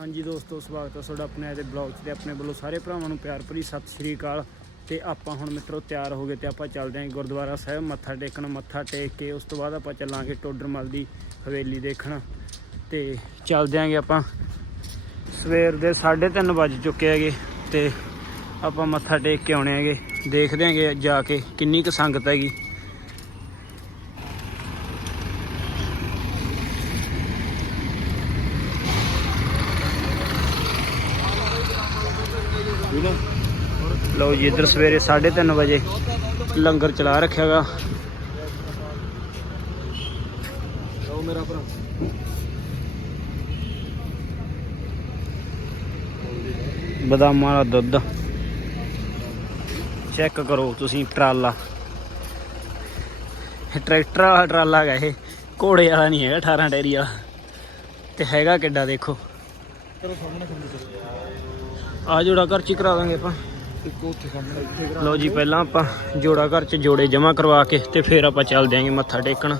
ਹਾਂਜੀ ਦੋਸਤੋ, ਸਵਾਗਤ ਹੈ ਤੁਹਾਡਾ ਆਪਣੇ ਇਹਦੇ ਬਲੌਗ 'ਚ ਤੇ ਆਪਣੇ ਵੱਲੋਂ ਸਾਰੇ ਭਰਾਵਾਂ ਨੂੰ ਪਿਆਰ ਭਰੀ ਸਤਿ ਸ਼੍ਰੀ ਅਕਾਲ। ਤੇ ਆਪਾਂ ਹੁਣ ਮਿੱਤਰੋ ਤਿਆਰ ਹੋ ਗਏ ਤੇ ਆਪਾਂ ਚੱਲਦੇ ਆਂ ਗੁਰਦੁਆਰਾ ਸਾਹਿਬ, ਮੱਥਾ ਟੇਕਣ, ਮੱਥਾ ਟੇਕ ਕੇ ਉਸ ਤੋਂ ਬਾਅਦ ਆਪਾਂ ਚੱਲਾਂਗੇ ਟੋਡਰਮਲ ਦੀ ਹਵੇਲੀ ਦੇਖਣ। ਤੇ ਚੱਲਦੇ ਆਂਗੇ ਆਪਾਂ। ਸਵੇਰ ਦੇ 3:30 ਵੱਜ ਚੁੱਕੇ ਹੈਗੇ ਤੇ ਆਪਾਂ ਮੱਥਾ ਟੇਕ ਕੇ ਆਉਣੇ ਹੈਗੇ। ਦੇਖਦੇ ਆਂਗੇ ਜਾ ਕੇ ਕਿੰਨੀ ਕੁ ਸੰਗਤ ਹੈਗੀ। ਲਓ ਜੀ ਇੱਧਰ ਸਵੇਰੇ 3:30 ਵਜੇ ਲੰਗਰ ਚਲਾ ਰੱਖਿਆਗਾ ਲਓ ਮੇਰਾ ਭਰਾ। ਬਦਾਮਾਂ ਦਾ ਦੁੱਧ। ਚੈੱਕ ਕਰੋ ਤੁਸੀਂ ਟਰਾਲਾ। ਇਹ ਟਰੈਕਟਰ ਵਾਲਾ ਟਰਾਲਾ ਹੈਗਾ ਇਹ। ਘੋੜੇ ਵਾਲਾ ਨਹੀਂ ਹੈਗਾ 18 ਟੈਰੀ ਵਾਲਾ। ਤੇ ਹੈਗਾ ਕਿੱਡਾ ਦੇਖੋ। ਆ ਜੋੜਾ ਘਰ ਚ ਕਰਾ ਦਾਂਗੇ ਆਪਾਂ। ਇੱਕ ਲਓ ਜੀ, ਪਹਿਲਾਂ ਆਪਾਂ ਜੋੜਾ ਘਰ ਚ ਜੋੜੇ ਜਮ੍ਹਾਂ ਕਰਵਾ ਕੇ ਤੇ ਫਿਰ ਆਪਾਂ ਚੱਲਦੇ ਆਂਗੇ ਮੱਥਾ ਟੇਕਣ।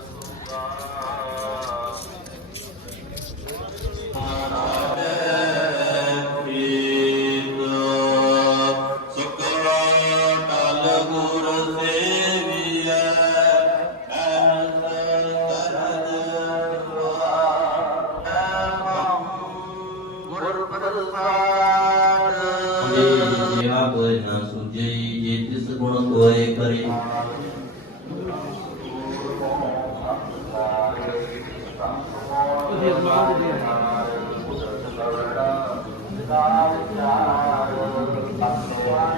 ਸੁਝਈ ਜੇ ਤਿਸ ਗੁਣ ਕੋਇ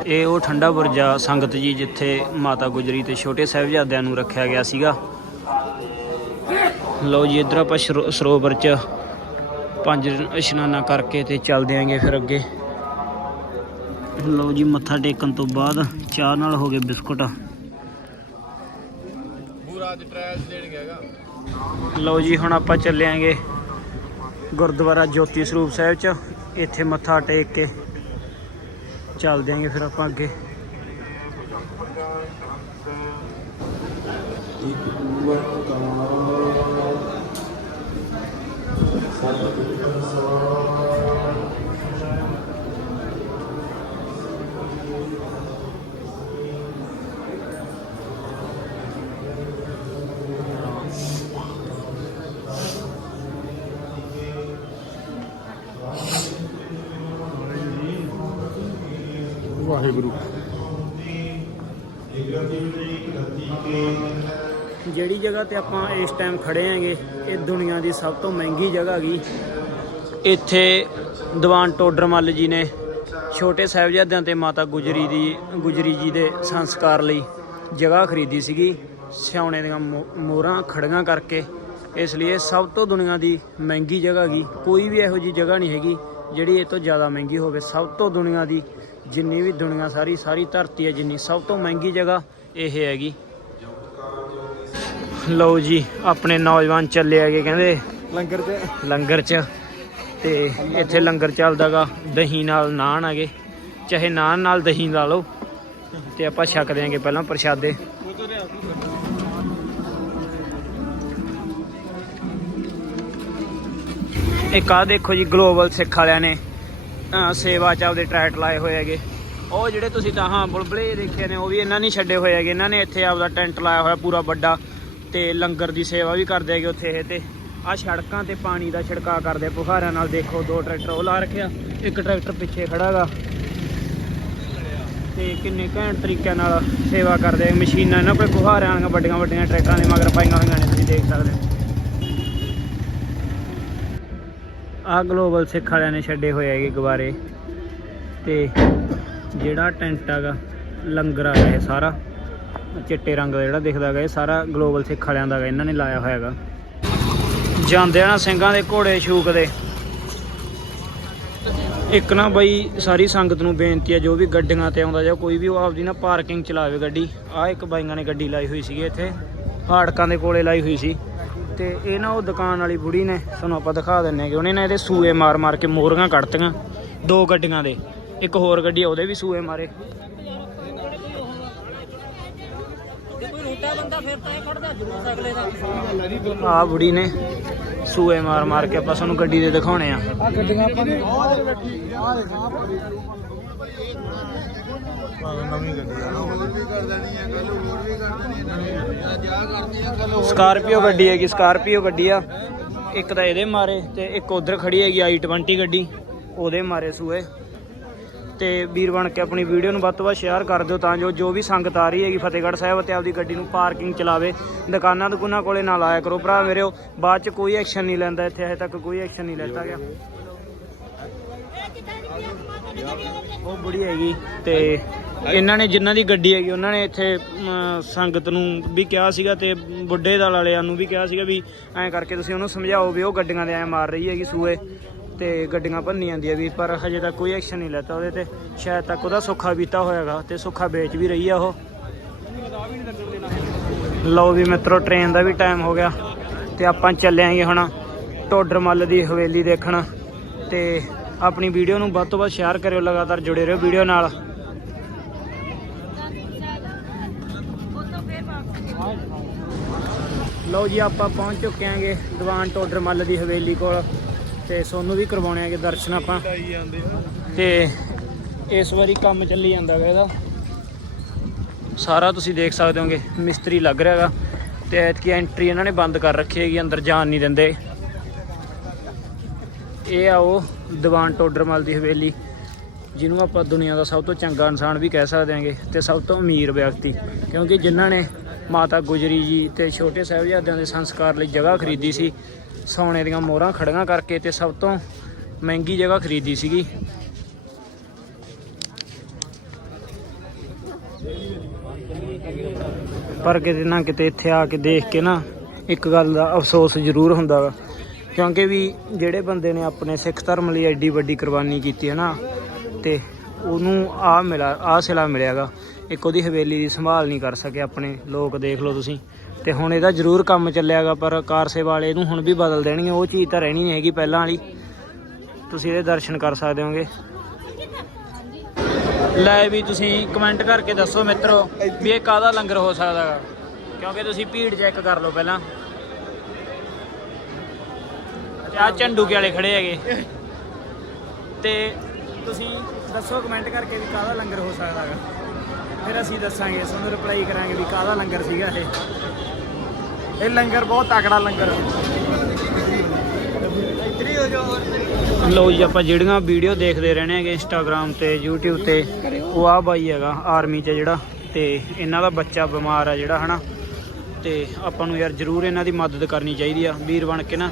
ਇਹ ਉਹ ਠੰਡਾ ਬੁਰਜਾ ਸੰਗਤ ਜੀ ਜਿੱਥੇ ਮਾਤਾ ਗੁਜਰੀ ਤੇ ਛੋਟੇ ਸਾਹਿਬਜ਼ਾਦਿਆਂ ਨੂੰ ਰੱਖਿਆ ਗਿਆ ਸੀਗਾ। ਲਓ ਜੀ, ਇੱਧਰ ਆਪਾਂ ਸਰੋ- ਸਰੋਵਰ ਚ ਪੰਜ ਇਸ਼ਨਾਨਾ ਕਰਕੇ ਤੇ ਚੱਲਦੇ ਆਂਗੇ ਫਿਰ ਅੱਗੇ। ਲਓ ਜੀ ਮੱਥਾ ਟੇਕਣ ਤੋਂ ਬਾਅਦ ਚਾਹ ਨਾਲ ਹੋ ਗਏ ਬਿਸਕੁਟ। ਪੂਰਾ ਅੱਜ ਟ੍ਰਾਇਲ ਦੇਣ ਗਿਆਗਾ ਲਓ ਜੀ ਹੁਣ ਆਪਾਂ ਚੱਲੇ ਆਂਗੇ ਗੁਰਦੁਆਰਾ ਜੋਤੀ ਸਰੂਪ ਸਾਹਿਬ ਚ। ਇੱਥੇ ਮੱਥਾ ਟੇਕ ਕੇ ਚੱਲਦੇ ਆਂਗੇ ਫਿਰ ਆਪਾਂ ਅੱਗੇ। ਵਾਹਿਗੁਰੂ। ਜਿਹੜੀ ਜਗ੍ਹਾ ਤੇ ਆਪਾਂ ਇਸ ਟਾਈਮ ਖੜੇ ਆਂਗੇ ਇਹ ਦੁਨੀਆ ਦੀ ਸਭ ਤੋਂ ਮਹਿੰਗੀ ਜਗ੍ਹਾ ਹੈਗੀ ਇੱਥੇ ਦੀਵਾਨ ਟੋਡਰਮੱਲ ਜੀ ਨੇ ਛੋਟੇ ਸਾਹਿਬਜ਼ਾਦਿਆਂ ਤੇ ਮਾਤਾ ਗੁਜਰੀ ਦੀ ਗੁਜਰੀ ਜੀ ਦੇ ਸੰਸਕਾਰ ਲਈ ਜਗ੍ਹਾ ਖਰੀਦੀ ਸੀਗੀ। ਸਿਆਉਣੇ ਦੀਆਂ ਮੋਹਰਾਂ ਖੜੀਆਂ ਕਰਕੇ ਇਸ ਲਈ ਇਹ ਸਭ ਤੋਂ ਦੁਨੀਆ ਦੀ ਮਹਿੰਗੀ ਜਗ੍ਹਾ ਹੈਗੀ। ਕੋਈ ਵੀ ਇਹੋ ਜੀ ਜਗ੍ਹਾ ਨਹੀਂ ਹੈਗੀ ਜਿਹੜੀ ਇਹ ਤੋਂ ਜ਼ਿਆਦਾ ਮਹਿੰਗੀ ਹੋਵੇ। ਸਭ ਤੋਂ ਦੁਨੀਆ ਦੀ ਜਿੰਨੀ ਵੀ ਦੁਨੀਆ ਸਾਰੀ ਸਾਰੀ ਧਰਤੀ ਹੈ ਜਿੰਨੀ ਸਭ ਤੋਂ ਮਹਿੰਗੀ ਜਗ੍ਹਾ ਇਹ ਹੈਗੀ। ਲਓ ਜੀ ਆਪਣੇ ਨੌਜਵਾਨ ਚੱਲੇ ਹੈਗੇ ਕਹਿੰਦੇ। ਲੰਗਰ ਤੇ। ਲੰਗਰ 'ਚ। ਤੇ ਇੱਥੇ ਲੰਗਰ ਚੱਲਦਾਗਾ, ਦਹੀਂ ਨਾਲ ਨਾਨ ਹੈਗੇ। ਚਾਹੇ ਨਾਨ ਨਾਲ ਦਹੀਂ ਲਾ ਲਓ, ਤੇ ਆਪਾਂ ਛਕ ਦਿਆਂਗੇ ਪਹਿਲਾਂ ਪ੍ਰਸ਼ਾਦੇ। ਇੱਕ ਆ ਦੇਖੋ ਜੀ, ਗਲੋਬਲ ਸਿੱਖ ਵਾਲਿਆਂ ਨੇ ਸੇਵਾ ਚ ਆਪਦੇ ਟਰੈਟ ਲਾਏ ਹੋਏ ਹੈਗੇ। ਉਹ ਜਿਹੜੇ ਤੁਸੀਂ ਤਾਂ, ਹਾਂ, ਬੁਲਬਲੇ ਦੇਖੇ ਨੇ, ਉਹ ਵੀ ਇਹਨਾਂ ਨੇ ਛੱਡੇ ਹੋਏ ਹੈਗੇ। ਇਹਨਾਂ ਨੇ ਇੱਥੇ ਆਪਦਾ ਟੈਂਟ ਲਾਇਆ ਹੋਇਆ, ਪੂਰਾ ਵੱਡਾ, ਤੇ ਲੰਗਰ ਦੀ ਸੇਵਾ ਵੀ ਕਰਦੇ ਹੈਗੇ ਉੱਥੇ ਇਹ ਤੇ। ਆ ਸੜਕਾਂ ਤੇ ਪਾਣੀ ਦਾ ਛਿੜਕਾਅ ਕਰਦੇ ਆ। ਨਾਲ ਦੇਖੋ, ਦੋ ਟਰੈਕਟਰ ਉਹ ਲਾ ਰੱਖਿਆ ਇੱਕ ਟਰੈਕਟਰ ਪਿੱਛੇ ਖੜਾਗਾ ਤੇ ਕਿੰਨੇ ਘੈਂਟ ਤਰੀਕਿਆਂ ਨਾਲ ਸੇਵਾ ਕਰਦੇ ਮਸ਼ੀਨਾਂ ਇਹਨਾਂ ਕੋਲ ਫੁਹਾਰਿਆਂ ਵਾਲੀਆਂ ਵੱਡੀਆਂ ਵੱਡੀਆਂ ਟਰੈਕਟਰਾਂ ਦੇ ਮਗਰ ਪਾਈਆਂ ਹੋਈਆਂ ਨੇ, ਤੁਸੀਂ ਦੇਖ ਸਕਦੇ ਹੋ। ਆ ਗਲੋਬਲ ਸਿੱਖ ਵਾਲਿਆਂ ਨੇ ਛੱਡੇ ਹੋਏ ਹੈਗੇ ਗੁਬਾਰੇ। ਤੇ ਜਿਹੜਾ ਟੈਂਟ ਹੈਗਾ, ਲੰਗਰ ਆ ਇਹ ਸਾਰਾ। ਚਿੱਟੇ ਰੰਗ ਦਾ ਜਿਹੜਾ ਦਿਖਦਾ ਹੈਗਾ, ਇਹ ਸਾਰਾ ਗਲੋਬਲ ਸਿੱਖ ਵਾਲਿਆਂ ਦਾ ਹੈਗਾ, ਇਹਨਾਂ ਨੇ ਲਾਇਆ ਹੋਇਆ ਹੈਗਾ। ਜਾਂਦੇ ਨਾ ਸਿੰਘਾਂ ਦੇ ਘੋੜੇ ਛੂਕਦੇ ਇੱਕ ਨਾ ਬਈ ਸਾਰੀ ਸੰਗਤ ਨੂੰ ਬੇਨਤੀ ਹੈ ਜੋ ਵੀ ਗੱਡੀਆਂ ਤੇ ਆਉਂਦਾ ਜਾਂ ਕੋਈ ਵੀ ਉਹ ਆਪਦੀ ਨਾ ਪਾਰਕਿੰਗ ਚਲਾਵੇ ਗੱਡੀ। ਆ ਇੱਕ ਬਾਈਆਂ ਨੇ ਗੱਡੀ ਲਾਈ ਹੋਈ ਸੀਗੀ ਇੱਥੇ, ਹਾੜਕਾਂ ਦੇ ਕੋਲੇ ਲਾਈ ਹੋਈ ਸੀ। ਤੇ ਇਹ ਨਾ ਉਹ ਦੁਕਾਨ ਵਾਲੀ ਬੁੜੀ ਨੇ, ਤੁਹਾਨੂੰ ਆਪਾਂ ਦਿਖਾ ਦਿੰਨੇ ਕਿ ਉਹਨੇ ਨਾ ਇਹਦੇ ਸੂਏ ਮਾਰ ਮਾਰ ਕੇ ਮੋਰੀਆਂ ਕੱਢਤੀਆਂ ਦੋ ਗੱਡੀਆਂ ਦੇ। ਇੱਕ ਹੋਰ ਗੱਡੀ ਉਹਦੇ ਵੀ ਸੂਏ ਮਾਰੇ। ਕੋਈ ਰੋਟਾ ਬੰਦਾ ਫਿਰ ਤਾਂ ਇਹ ਕੱਢਦਾ ਜ਼ਰੂਰ ਅਗਲੇ ਦਾ ਆ ਬੁੜੀ ਨੇ ਸੂਏ ਮਾਰ ਮਾਰ ਕੇ ਆਪਾਂ ਸਾਨੂੰ ਗੱਡੀ ਦੇ ਦਿਖਾਉਣੇ ਆ। ਆ ਗੱਡੀਆਂ ਆਪਾਂ ਨੇ ਗੱਡੀ ਆ ਦੇਖ ਆ ਆ ਹੋਰ ਸਕਾਰਪੀਓ ਗੱਡੀ ਹੈਗੀ, ਸਕਾਰਪੀਓ ਗੱਡੀ ਆ। ਇੱਕ ਤਾਂ ਇਹਦੇ ਮਾਰੇ ਤੇ ਇੱਕ ਉਧਰ ਖੜੀ ਹੈਗੀ i20 ਗੱਡੀ, ਉਹਦੇ ਮਾਰੇ ਸੂਏ। ਤੇ ਵੀਰ ਬਣ ਕੇ ਆਪਣੀ ਵੀਡੀਓ ਨੂੰ ਵੱਧ ਤੋਂ ਵੱਧ ਸ਼ੇਅਰ ਕਰ ਦਿਓ ਤਾਂ ਜੋ ਜੋ ਵੀ ਸੰਗਤ ਆ ਰਹੀ ਹੈਗੀ ਫਤਿਹਗੜ੍ਹ ਸਾਹਿਬ ਤੇ ਆਪਦੀ ਗੱਡੀ ਨੂੰ ਪਾਰਕਿੰਗ ਚਲਾਵੇ ਦੁਕਾਨਾਂ ਦੁਕਾਨਾਂ ਕੋਲੇ ਨਾ ਲਾਇਆ ਕਰੋ। ਭਰਾ ਮੇਰਿਓ ਬਾਅਦ ਚ ਕੋਈ ਐਕਸ਼ਨ ਨਹੀਂ ਲੈਂਦਾ ਇੱਥੇ ਹਜੇ ਤੱਕ ਕੋਈ ਐਕਸ਼ਨ ਨਹੀਂ ਲੈਤਾ ਗਿਆ। ਉਹ ਬੁੜੀ ਹੈਗੀ ਤੇ ਇਹਨਾਂ ਨੇ ਜਿਨ੍ਹਾਂ ਦੀ ਗੱਡੀ ਹੈਗੀ, ਉਹਨਾਂ ਨੇ ਇੱਥੇ ਸੰਗਤ ਨੂੰ ਵੀ ਕਿਹਾ ਸੀਗਾ ਤੇ ਬੁੱਢੇ ਦਲ ਵਾਲਿਆਂ ਨੂੰ ਵੀ ਕਿਹਾ ਸੀਗਾ ਵੀ ਐਂ ਕਰਕੇ ਤੁਸੀਂ ਉਹਨੂੰ ਸਮਝਾਓ ਵੀ ਉਹ ਗੱਡੀਆਂ ਦੇ ਐਂ ਮਾਰ ਰਹੀ ਹੈਗੀ ਸੂਏ। ਤੇ ਗੱਡੀਆਂ ਭੰਨੀ ਜਾਂਦੀਆਂ ਵੀ, ਪਰ ਹਜੇ ਤੱਕ ਕੋਈ ਐਕਸ਼ਨ ਨਹੀਂ ਲੈਤਾ ਉਹਦੇ ਤੇ। ਸ਼ਾਇਦ ਤੱਕ ਉਹਦਾ ਸੁੱਖਾ ਬੀਤਾ ਹੋਇਆਗਾ ਤੇ ਸੁੱਖਾ ਵੇਚ ਵੀ ਰਹੀ ਆ ਉਹ। ਲਓ ਵੀ ਮਿੱਤਰੋ ਟ੍ਰੇਨ ਦਾ ਵੀ ਟਾਈਮ ਹੋ ਗਿਆ ਤੇ ਆਪਾਂ ਚੱਲੇ ਆਂਗੇ ਹੁਣ ਟੋਡਰ ਮੱਲ ਦੀ ਹਵੇਲੀ ਦੇਖਣ ਤੇ ਆਪਣੀ ਵੀਡੀਓ ਨੂੰ ਵੱਧ ਤੋਂ ਵੱਧ ਸ਼ੇਅਰ ਕਰਿਓ, ਲਗਾਤਾਰ ਜੁੜੇ ਰਹੋ ਵੀਡੀਓ ਨਾਲ। ਲਓ ਜੀ, ਆਪਾਂ ਪਹੁੰਚ ਚੁੱਕੇ ਆਂਗੇ ਦੀਵਾਨ ਟੋਡਰ ਮੱਲ ਦੀ ਹਵੇਲੀ ਕੋਲ। ਤੇ ਸੋਨੂੰ ਵੀ ਕਰਵਾਉਣੇ ਆਂਗੇ ਦਰਸ਼ਨ ਆਪਾਂ। ਤੇ ਇਸ ਵਾਰੀ ਕੰਮ ਚੱਲੀ ਜਾਂਦਾ ਗਾ ਇਹਦਾ। ਸਾਰਾ ਤੁਸੀਂ ਦੇਖ ਸਕਦੇ ਹੋਗੇ, ਮਿਸਤਰੀ ਲੱਗ ਰਿਹਾ ਹੈਗਾ ਤੇ ਐਤਕੀ ਐਂਟਰੀ ਇਹਨਾਂ ਨੇ ਬੰਦ ਕਰ ਰੱਖੀ ਹੈਗੀ, ਅੰਦਰ ਜਾਣ ਨਹੀਂ ਦਿੰਦੇ। ਇਹ ਆ ਉਹ ਦੀਵਾਨ ਟੋਡਰਮਲ ਦੀ ਹਵੇਲੀ, ਜਿਹਨੂੰ ਆਪਾਂ ਦੁਨੀਆ ਦਾ ਸਭ ਤੋਂ ਚੰਗਾ ਇਨਸਾਨ ਵੀ ਕਹਿ ਸਕਦੇ ਹਾਂਗੇ ਤੇ ਸਭ ਤੋਂ ਅਮੀਰ ਵਿਅਕਤੀ। ਕਿਉਂਕਿ ਜਿਨ੍ਹਾਂ ਨੇ ਮਾਤਾ ਗੁਜਰੀ ਜੀ ਤੇ ਛੋਟੇ ਸਾਹਿਬਜ਼ਾਦਿਆਂ ਦੇ ਸੰਸਕਾਰ ਲਈ ਜਗ੍ਹਾ ਖਰੀਦੀ ਸੀ ਸੋਨੇ ਦੀਆਂ ਮੋਹਰਾਂ ਖੜੀਆਂ ਕਰਕੇ ਤੇ ਸਭ ਤੋਂ ਮਹਿੰਗੀ ਜਗ੍ਹਾ ਖਰੀਦੀ ਸੀਗੀ। ਪਰ ਕਿਤੇ ਨਾ ਕਿਤੇ ਇੱਥੇ ਆ ਕੇ ਦੇਖ ਕੇ ਨਾ ਇੱਕ ਗੱਲ ਦਾ ਅਫਸੋਸ ਜ਼ਰੂਰ ਹੁੰਦਾ ਵਾ। ਕਿਉਂਕਿ ਵੀ ਜਿਹੜੇ ਬੰਦੇ ਨੇ ਆਪਣੇ ਸਿੱਖ ਧਰਮ ਲਈ ਐਡੀ ਵੱਡੀ ਕੁਰਬਾਨੀ ਕੀਤੀ ਹੈ ਨਾ, ਤੇ ਉਹਨੂੰ ਆ ਮਿਲਾ, ਆ ਸਿਲਾ ਮਿਲਿਆਗਾ ਇੱਕ ਉਹਦੀ ਹਵੇਲੀ ਦੀ ਸੰਭਾਲ ਨਹੀਂ ਕਰ ਸਕੇ ਆਪਣੇ, ਲੋਕ ਦੇਖ ਲਓ ਤੁਸੀਂ। ਤੇ ਹੁਣ ਇਹਦਾ ਜ਼ਰੂਰ ਕੰਮ ਚੱਲਿਆਗਾ, ਪਰ ਕਾਰ ਸੇਵਾ ਵਾਲੇ ਇਹਨੂੰ ਹੁਣ ਵੀ ਬਦਲ ਦੇਣਗੇ, ਉਹ ਚੀਜ਼ ਤਾਂ ਰਹਿਣੀ ਨਹੀਂ ਹੈਗੀ ਪਹਿਲਾਂ ਵਾਲੀ। ਤੁਸੀਂ ਇਹਦੇ ਦਰਸ਼ਨ ਕਰ ਸਕਦੇ ਹੋਗੇ। ਲੈ ਵੀ ਤੁਸੀਂ ਕਮੈਂਟ ਕਰਕੇ ਦੱਸੋ ਮਿੱਤਰੋ, ਵੀ ਇਹ ਕਾਹਦਾ ਲੰਗਰ ਹੋ ਸਕਦਾ ਗਾ ਕਿਉਂਕਿ ਤੁਸੀਂ ਭੀੜ ਚੈੱਕ ਕਰ ਲਓ ਪਹਿਲਾਂ। ਤੇ ਆ ਝੰਡੂਕੇ ਵਾਲੇ ਖੜੇ ਹੈਗੇ। ਤੇ ਤੁਸੀਂ ਦੱਸੋ ਕਮੈਂਟ ਕਰਕੇ ਵੀ ਕਾਹਦਾ ਲੰਗਰ ਹੋ ਸਕਦਾ ਗਾ ਫਿਰ ਅਸੀਂ ਦੱਸਾਂਗੇ ਤੁਹਾਨੂੰ ਰਿਪਲਾਈ ਕਰਾਂਗੇ ਵੀ ਕਾਹਦਾ ਲੰਗਰ ਸੀਗਾ ਇਹ। ਇਹ ਲੰਗਰ ਬਹੁਤ ਤਕੜਾ ਲੰਗਰ ਲੋ ਜੀ ਆਪਾਂ ਜਿਹੜੀਆਂ ਵੀਡੀਓ ਦੇਖਦੇ ਰਹਿਣੇ ਹੈਗੇ ਇੰਸਟਾਗ੍ਰam ਤੇ YouTube ਤੇ ਉਹ ਆ ਬਾਈ ਹੈਗਾ ਆਰਮੀ 'ਚ ਜਿਹੜਾ ਤੇ ਇਹਨਾਂ ਦਾ ਬੱਚਾ ਬਿਮਾਰ ਆ ਜਿਹੜਾ ਹਨਾ। ਤੇ ਆਪਾਂ ਨੂੰ ਯਾਰ ਜ਼ਰੂਰ ਇਹਨਾਂ ਦੀ ਮਦਦ ਕਰਨੀ ਚਾਹੀਦੀ ਆ। ਵੀਰ ਬਣ ਕੇ ਨਾ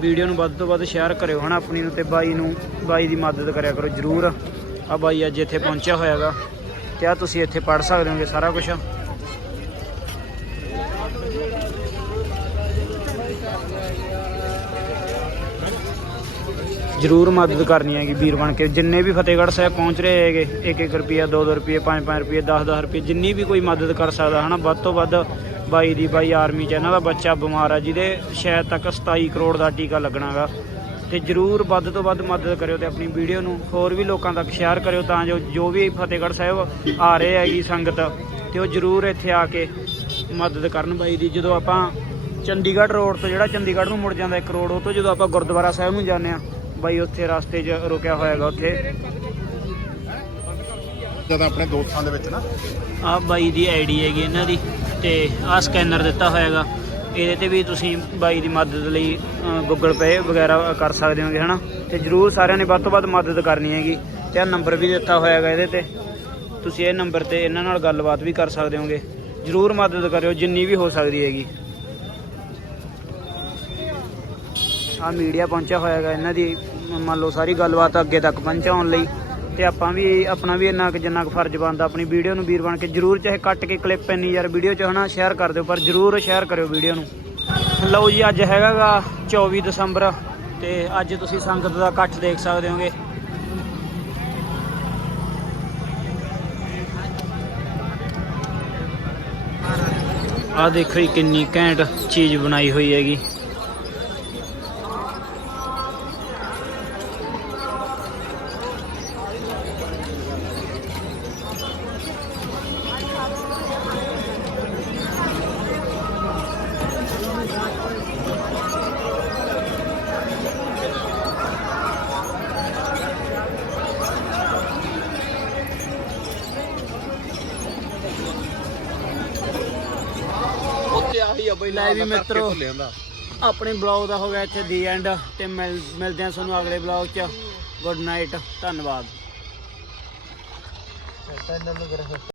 ਵੀਡੀਓ ਨੂੰ ਵੱਧ ਤੋਂ ਵੱਧ ਸ਼ੇਅਰ ਕਰਿਓ ਹਨਾ ਆਪਣੀ ਨੂੰ ਤੇ ਬਾਈ ਨੂੰ ਬਾਈ ਦੀ ਮਦਦ ਕਰਿਆ ਕਰੋ ਜ਼ਰੂਰ। ਆ ਬਾਈ ਅੱਜ ਇੱਥੇ ਪਹੁੰਚਿਆ ਹੋਇਆਗਾ। ਤੇ ਆ ਤੁਸੀਂ ਇੱਥੇ ਪੜ ਸਕਦੇ ਹੋਗੇ ਸਾਰਾ ਕੁਝ ਜ਼ਰੂਰ ਮਦਦ ਕਰਨੀ ਹੈਗੀ ਵੀਰ ਬਣ ਕੇ। ਜਿੰਨੇ ਵੀ ਫਤਿਹਗੜ੍ਹ ਸਾਹਿਬ ਪਹੁੰਚ ਰਹੇ ਹੈਗੇ 1-1 ਰੁਪਿਆ 2-2 ਰੁਪਏ 5-5 ਰੁਪਏ 10-10 ਰੁਪਏ ਜਿੰਨੀ ਵੀ ਕੋਈ ਮਦਦ ਕਰ ਸਕਦਾ, ਹਨਾ, ਵੱਧ ਤੋਂ ਵੱਧ ਬਾਈ ਦੀ, ਬਾਈ ਆਰਮੀ ਚ ਇਹਨਾਂ ਦਾ ਬੱਚਾ ਬਿਮਾਰ ਆ, ਜਿਹਦੇ ਸ਼ਾਇਦ ਤੱਕ 27 ਕਰੋੜ ਦਾ ਟੀਕਾ ਲੱਗਣਾਗਾ। ਤੇ ਜਰੂਰ ਵੱਧ ਤੋਂ ਵੱਧ ਮਦਦ ਕਰਿਓ ਤੇ ਆਪਣੀ ਵੀਡੀਓ ਨੂੰ ਹੋਰ ਵੀ ਲੋਕਾਂ ਤੱਕ ਸ਼ੇਅਰ ਕਰਿਓ ਤਾਂ ਜੋ ਜੋ ਵੀ ਫਤਿਹਗੜ੍ਹ ਸਾਹਿਬ ਆ ਰਹੇ ਹੈਗੀ ਸੰਗਤ ਤੇ ਉਹ ਜਰੂਰ ਇੱਥੇ ਆ ਕੇ ਮਦਦ ਕਰਨ ਬਾਈ ਦੀ। ਜਦੋਂ ਆਪਾਂ ਚੰਡੀਗੜ੍ਹ ਰੋਡ ਤੋਂ ਜਿਹੜਾ ਚੰਡੀਗੜ੍ਹ ਨੂੰ ਮੁੜ ਜਾਂਦਾ ਇੱਕ ਰੋਡ ਉਹ ਤੋਂ ਜਦੋਂ ਆਪਾਂ ਗੁਰਦੁਆਰਾ ਸਾਹਿਬ ਨੂੰ ਜਾਂਦੇ ਆ ਬਾਈ ਉੱਥੇ ਰਸਤੇ 'ਚ ਰੁਕਿਆ ਹੋਇਆਗਾ ਉੱਥੇ। ਜਦ ਆਪਣੇ ਦੋਸਤਾਂ ਦੇ ਵਿੱਚ ਨਾ। ਆ ਬਾਈ ਦੀ ਆਈਡੀ ਹੈਗੀ ਇਹਨਾਂ ਦੀ ਤੇ ਆ ਸਕੈਨਰ ਦਿੱਤਾ ਹੋਇਆਗਾ ਇਹਦੇ ਤੇ ਵੀ ਤੁਸੀਂ ਬਾਈ ਦੀ ਮਦਦ ਲਈ ਗੂਗਲ ਪੇ ਵਗੈਰਾ ਕਰ ਸਕਦੇ ਹੋਗੇ, ਹਨਾ? ਤੇ ਜਰੂਰ ਸਾਰਿਆਂ ਨੇ ਵੱਧ ਤੋਂ ਵੱਧ ਮਦਦ ਕਰਨੀ ਹੈਗੀ। ਤੇ ਆ ਨੰਬਰ ਵੀ ਦਿੱਤਾ ਹੋਇਆ ਹੈਗਾ ਇਹਦੇ ਤੇ। ਤੁਸੀਂ ਇਹ ਨੰਬਰ ਤੇ ਇਹਨਾਂ ਨਾਲ ਗੱਲਬਾਤ ਵੀ ਕਰ ਸਕਦੇ ਹੋਗੇ। ਜਰੂਰ ਮਦਦ ਕਰਿਓ, ਜਿੰਨੀ ਵੀ ਹੋ ਸਕਦੀ ਹੈਗੀ। ਆ ਮੀਡੀਆ ਪਹੁੰਚਿਆ ਹੋਇਆ ਹੈਗਾ, ਇਹਨਾਂ ਦੀ ਮੰਨ ਲਓ ਸਾਰੀ ਗੱਲਬਾਤ ਅੱਗੇ ਤੱਕ ਪਹੁੰਚਾਉਣ ਲਈ। ਤੇ ਆਪਾਂ ਵੀ ਆਪਣਾ ਵੀ ਇੰਨਾ ਕੁ ਜਿੰਨਾ ਕੁ ਫਰਜ਼ ਬਣਦਾ, ਆਪਣੀ ਵੀਡੀਓ ਨੂੰ ਵੀਰ ਬਣ ਕੇ ਜਰੂਰ ਚਾਹੇ ਕੱਟ ਕੇ ਕਲਿੱਪ ਇੰਨੀ ਯਾਰ ਵੀਡੀਓ ਚ ਹਨਾ ਸ਼ੇਅਰ ਕਰ ਦਿਓ, ਪਰ ਜਰੂਰ ਸ਼ੇਅਰ ਕਰਿਓ ਵੀਡੀਓ ਨੂੰ। ਲਓ ਜੀ, ਅੱਜ ਹੈਗਾਗਾ 24 ਦਸੰਬਰ ਤੇ ਅੱਜ ਤੁਸੀਂ ਸੰਗਤ ਦਾ ਇਕੱਠ ਦੇਖ ਸਕਦੇ ਹੋਗੇ। ਆ ਦੇਖੋ ਜੀ ਕਿੰਨੀ ਘੈਂਟ ਚੀਜ਼ ਬਣਾਈ ਹੋਈ ਹੈਗੀ। ਆ ਬਈ ਲੈ ਵੀ ਮਿੱਤਰੋ ਆਪਣੇ ਬਲੌਗ ਦਾ ਹੋ ਗਿਆ ਇੱਥੇ ਦੀ ਐਂਡ ਤੇ ਮਿਲ ਮਿਲਦੇ ਹਾਂ ਤੁਹਾਨੂੰ ਅਗਲੇ ਬਲੌਗ 'ਚ। ਗੁੱਡ ਨਾਈਟ ਧੰਨਵਾਦ।